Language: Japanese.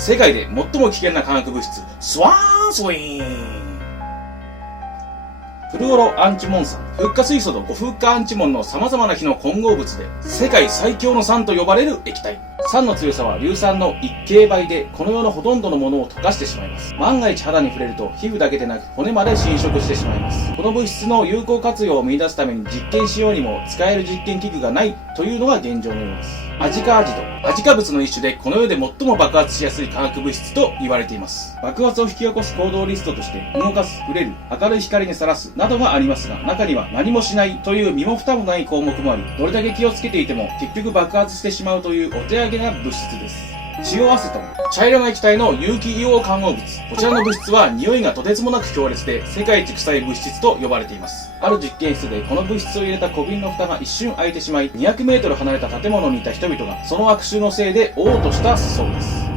世界で最も危険な化学物質、スワーンスウィーン。フルオロアンチモン酸、フッ化水素と5フッ化アンチモンの様々な火の混合物で、世界最強の酸と呼ばれる液体。酸の強さは硫酸の1京倍で、この世のほとんどのものを溶かしてしまいます。万が一肌に触れると、皮膚だけでなく骨まで侵食してしまいます。この物質の有効活用を見出すために実験しようにも使える実験器具がないというのが現状のようです。アジカアジト。アジカ物の一種で、この世で最も爆発しやすい化学物質と言われています。爆発を引き起こす行動リストとして、動かす、触れる、明るい光にさらすなどがありますが、中には何もしないという身も蓋もない項目もあり、どれだけ気をつけていても結局爆発してしまうというお手上げな物質です。チオアセトン。茶色の液体の有機硫黄化合物。こちらの物質は匂いがとてつもなく強烈で、世界一臭い物質と呼ばれています。ある実験室でこの物質を入れた小瓶の蓋が一瞬開いてしまい、200メートル離れた建物にいた人々がその悪臭のせいで嘔吐したそうです。